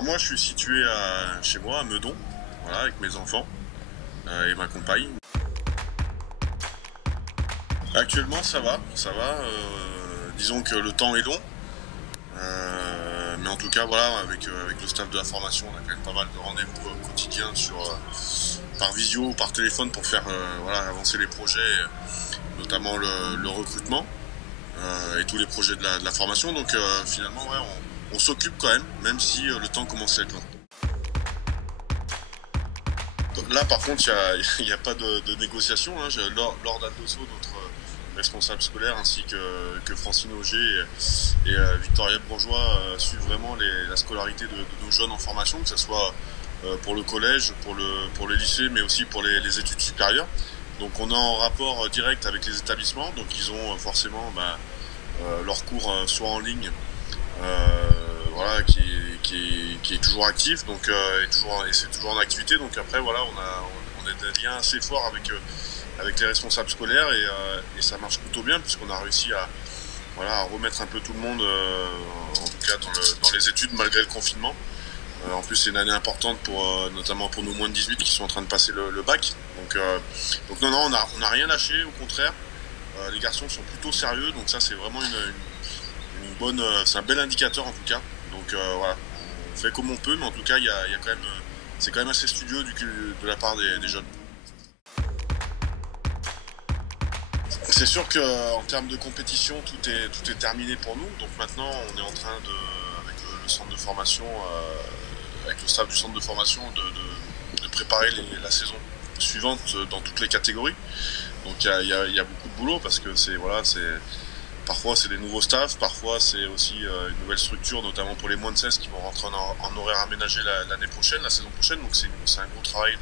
Alors moi, je suis situé chez moi, à Meudon, voilà, avec mes enfants et ma compagne. Actuellement, ça va, ça va. Disons que le temps est long. Mais en tout cas, voilà, avec le staff de la formation, on a quand même pas mal de rendez-vous quotidiens par visio ou par téléphone pour faire voilà, avancer les projets, notamment le recrutement et tous les projets de la formation. Donc finalement, ouais, on s'occupe quand même si le temps commence à être long. Là, par contre, il n'y a pas de négociation. Hein. Laure Daldosso, notre responsable scolaire, ainsi que Francine Auger et Victoria Bourgeois suivent vraiment la scolarité de nos jeunes en formation, que ce soit pour le collège, pour le lycée, mais aussi pour les études supérieures. Donc on est en rapport direct avec les établissements, donc ils ont forcément leurs cours soit en ligne, voilà, qui est toujours actif, donc et c'est toujours en activité. Donc après voilà, on a des liens assez forts avec les responsables scolaires et ça marche plutôt bien puisqu'on a réussi à remettre un peu tout le monde, en tout cas dans les études malgré le confinement. En plus, c'est une année importante notamment pour nos moins de 18 qui sont en train de passer le bac. Donc non, on n'a rien lâché, au contraire. Les garçons sont plutôt sérieux, donc ça c'est vraiment une bonne, c'est un bel indicateur en tout cas. Donc voilà, on fait comme on peut, mais en tout cas il y a quand même, c'est quand même assez studieux de la part des jeunes. C'est sûr qu'en termes de compétition, tout est terminé pour nous. Donc maintenant, on est en train avec le centre de formation, avec le staff du centre de formation, de préparer la saison suivante dans toutes les catégories. Donc il y a beaucoup de boulot parce que parfois c'est des nouveaux staffs, parfois c'est aussi une nouvelle structure, notamment pour les moins de 16 qui vont rentrer en horaire aménagé l'année prochaine, la saison prochaine. Donc c'est un gros travail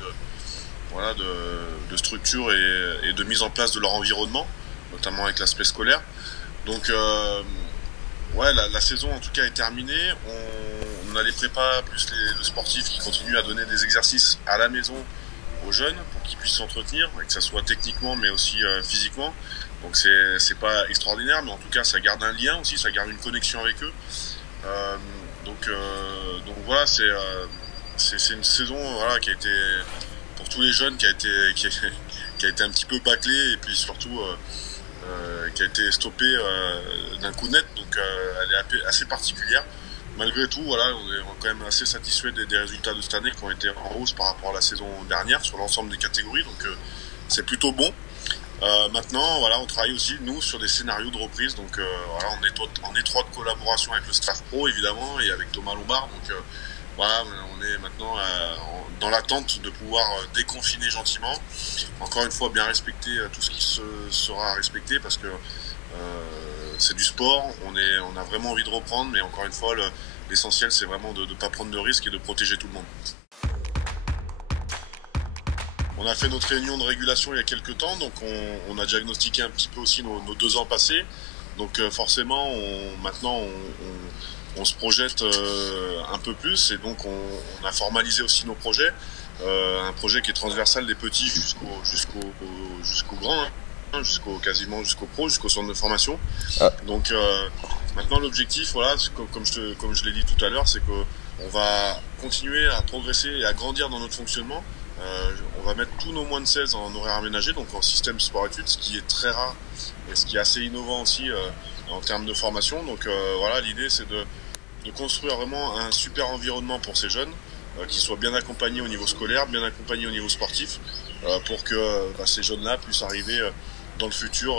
de structure et de mise en place de leur environnement, notamment avec l'aspect scolaire. Donc ouais, la saison en tout cas est terminée. On a les prépas plus les sportifs qui continuent à donner des exercices à la maison aux jeunes pour qu'ils puissent s'entretenir, et que ça soit techniquement mais aussi physiquement. Donc c'est pas extraordinaire, mais en tout cas ça garde un lien aussi, ça garde une connexion avec eux. Donc voilà, c'est une saison voilà, qui a été pour tous les jeunes qui a été un petit peu bâclée et puis surtout qui a été stoppée d'un coup net. Donc elle est assez particulière. Malgré tout, voilà, on est quand même assez satisfait des résultats de cette année qui ont été en hausse par rapport à la saison dernière sur l'ensemble des catégories. Donc c'est plutôt bon. Maintenant, voilà, on travaille aussi, nous, sur des scénarios de reprise. Donc voilà, en étroite collaboration avec le staff pro, évidemment, et avec Thomas Lombard. Donc voilà, on est maintenant dans l'attente de pouvoir déconfiner gentiment. Encore une fois, bien respecter tout ce qui sera respecté parce que c'est du sport, on a vraiment envie de reprendre, mais encore une fois, l'essentiel c'est vraiment de ne pas prendre de risques et de protéger tout le monde. On a fait notre réunion de régulation il y a quelques temps, donc on a diagnostiqué un petit peu aussi nos 2 ans passés. Donc forcément, maintenant on se projette un peu plus et donc on a formalisé aussi nos projets. Un projet qui est transversal des petits jusqu'au grand, hein, quasiment jusqu'au pro, jusqu'au centre de formation. Ah. Donc maintenant l'objectif, voilà, comme je l'ai dit tout à l'heure, c'est qu'on va continuer à progresser et à grandir dans notre fonctionnement. On va mettre tous nos moins de 16 en horaire aménagé, donc en système sport-études, ce qui est très rare et ce qui est assez innovant aussi en termes de formation. Donc voilà, l'idée c'est de construire vraiment un super environnement pour ces jeunes, qui soient bien accompagnés au niveau scolaire, bien accompagnés au niveau sportif, pour que ces jeunes-là puissent arriver dans le futur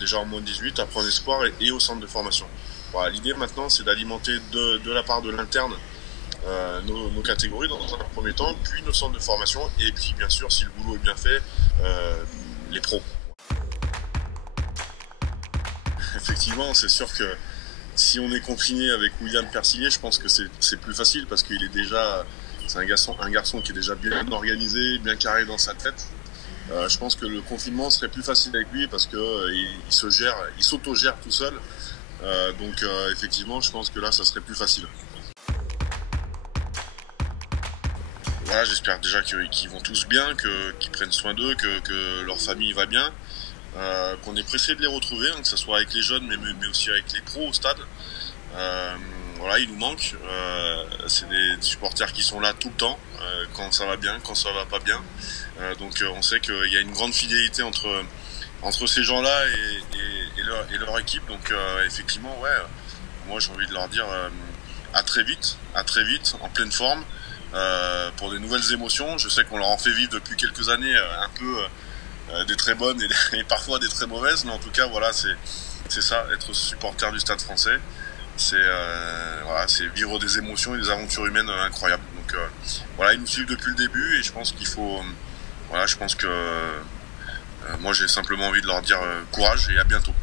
déjà en moins de 18, après en espoir et au centre de formation. Voilà, l'idée maintenant c'est d'alimenter de la part de l'interne nos catégories dans un premier temps, puis nos centres de formation, et puis bien sûr, si le boulot est bien fait, les pros. Effectivement, c'est sûr que si on est confiné avec William Persillier, je pense que c'est plus facile parce qu'il est déjà, c'est un garçon qui est déjà bien organisé, bien carré dans sa tête. Je pense que le confinement serait plus facile avec lui parce que il s'auto-gère tout seul. Donc effectivement, je pense que là, ça serait plus facile. Voilà, j'espère déjà qu'ils vont tous bien, qu'ils prennent soin d'eux, que leur famille va bien, qu'on est pressé de les retrouver, hein, que ce soit avec les jeunes, mais aussi avec les pros au stade. voilà, ils nous manquent. C'est des supporters qui sont là tout le temps, quand ça va bien, quand ça va pas bien. Donc on sait qu'il y a une grande fidélité entre ces gens-là et leur équipe. Donc effectivement, ouais, moi j'ai envie de leur dire à très vite, en pleine forme, pour des nouvelles émotions. Je sais qu'on leur en fait vivre depuis quelques années un peu des très bonnes et parfois des très mauvaises, mais en tout cas, voilà, c'est ça, être supporter du Stade Français. Voilà, c'est vivre des émotions et des aventures humaines incroyables. Donc voilà, ils nous suivent depuis le début et je pense qu'il faut, voilà, je pense que moi j'ai simplement envie de leur dire courage et à bientôt.